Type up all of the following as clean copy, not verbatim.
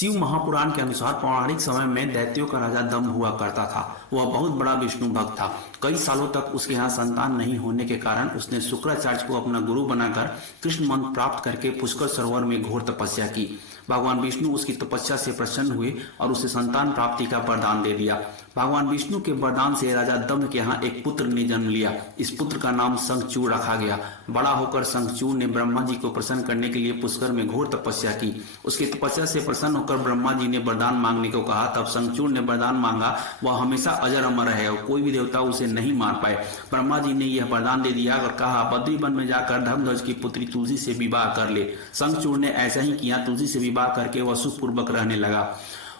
शिव महापुराण के अनुसार पौराणिक समय में दैत्यों का राजा दम्भ हुआ करता था। वह बहुत बड़ा विष्णु भक्त था। कई सालों तक उसके यहाँ संतान नहीं होने के कारण उसने शुक्राचार्य को अपना गुरु बनाकर कृष्ण मंत्र प्राप्त करके पुष्कर सरोवर में घोर तपस्या की। भगवान विष्णु उसकी तपस्या से प्रसन्न हुए और उसे संतान प्राप्ति का वरदान दे दिया। भगवान विष्णु के वरदान से राजा दम्भ के यहाँ एक पुत्र ने जन्म लिया। इस पुत्र का नाम शंखचूड़ रखा गया। बड़ा होकर शंखचूड़ ने ब्रह्मा जी को प्रसन्न करने के लिए पुष्कर में घोर तपस्या की। उसकी तपस्या से प्रसन्न होकर ब्रह्मा जी ने वरदान मांगने को कहा। तब शंखचूड़ ने वरदान मांगा, वह हमेशा अजर अमर है और कोई भी देवता उसे नहीं मार पाए। ब्रह्मा जी ने यह वरदान दे दिया और कहा, बद्री वन में जाकर धर्मध्वज की पुत्री तुलसी से विवाह कर ले। शंखचूड़ ने ऐसा ही किया। तुलसी से विवाह करके वह सुखपूर्वक रहने लगा।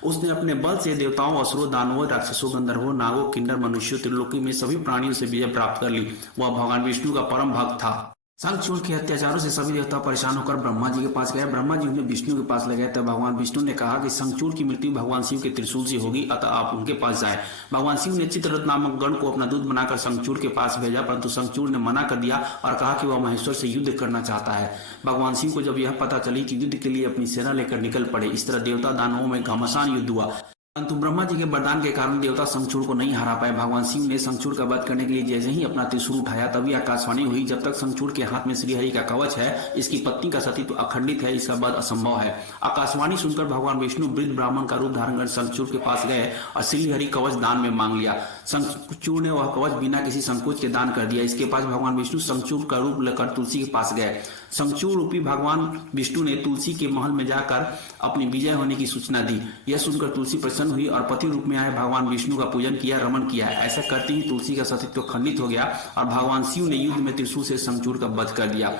उसने अपने बल से देवताओं, असुरों, दानवों, राक्षसों, गंधर्वों, नागों, किन्नर, मनुष्यों, त्रिलोकी में सभी प्राणियों से विजय प्राप्त कर ली। वह भगवान विष्णु का परम भक्त था। शंखचूड़ के अत्याचारों से सभी देवता परेशान होकर ब्रह्मा जी के पास गए। ब्रह्मा जी उन्हें विष्णु के पास ले गए। तब भगवान विष्णु ने कहा कि शंखचूड़ की मृत्यु भगवान शिव के त्रिशूल से होगी, अतः आप उनके पास जाए। भगवान शिव ने चित्ररथ नामक गण को अपना दूत बनाकर शंखचूड़ के पास भेजा, परंतु शंखचूड़ ने मना कर दिया और कहा कि वह महेश्वर से युद्ध करना चाहता है। भगवान शिव को जब यह पता चली कि युद्ध के लिए अपनी सेना लेकर निकल पड़े। इस तरह देवता दानवों में घमासान युद्ध हुआ, परंतु ब्रह्मा जी के वरदान के कारण देवता शंखचूड़ को नहीं हरा पाए। भगवान शिव ने शंखचूड़ का वध करने के लिए जैसे ही अपना त्रिशूल उठाया, तभी आकाशवाणी हुई, जब तक शंखचूड़ के हाथ में श्रीहरि का कवच है, इसकी पत्नी का सतीत्व अखंडित है, इसका वध असंभव है। आकाशवाणी सुनकर भगवान विष्णु वृद्ध ब्राह्मण का रूप धारण कर शंखचूड़ के पास गए और श्रीहरि कवच दान में मांग लिया। शंखचूड़ ने वह कवच बिना किसी संकोच के दान कर दिया। इसके पास भगवान विष्णु शंखचूड़ का रूप लेकर तुलसी के पास गए। शंखचूड़ रूपी भगवान विष्णु ने तुलसी के महल में जाकर अपनी विजय होने की सूचना दी। यह सुनकर तुलसी प्रसन्न हुई और पति रूप में आए भगवान विष्णु का पूजन किया, रमन किया। ऐसा करते ही तुलसी का सतीत्व खंडित हो गया और भगवान शिव ने युद्ध में त्रिशूल से शंखचूड़ का वध कर दिया।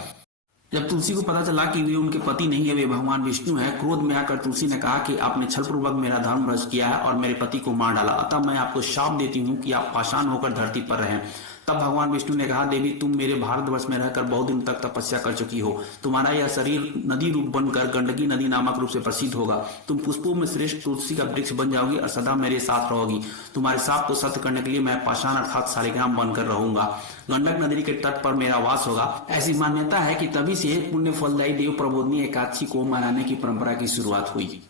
जब तुलसी को पता चला कि वे उनके पति नहीं है, वे भगवान विष्णु है, क्रोध में आकर तुलसी ने कहा कि आपने छलपूर्वक मेरा धर्म भ्रष्ट किया है और मेरे पति को मार डाला, अतः मैं आपको शाप देती हूँ कि आप पाषाण होकर धरती पर रहें। तब भगवान विष्णु ने कहा, देवी तुम मेरे भारतवर्ष में रहकर बहुत दिन तक तपस्या कर चुकी हो। तुम्हारा यह शरीर नदी रूप बनकर गंडकी नदी नामक रूप से प्रसिद्ध होगा। तुम पुष्पों में श्रेष्ठ तुलसी का वृक्ष बन जाओगी और सदा मेरे साथ रहोगी। तुम्हारे साप को सत्य करने के लिए मैं पाषाण अर्थात शालिग्राम बनकर रहूंगा। गंडक नदी के तट पर मेरा वास होगा। ऐसी मान्यता है कि तभी से पुण्य फलदायी देव प्रबोधनी एकादशी को मनाने की परंपरा की शुरुआत हुई।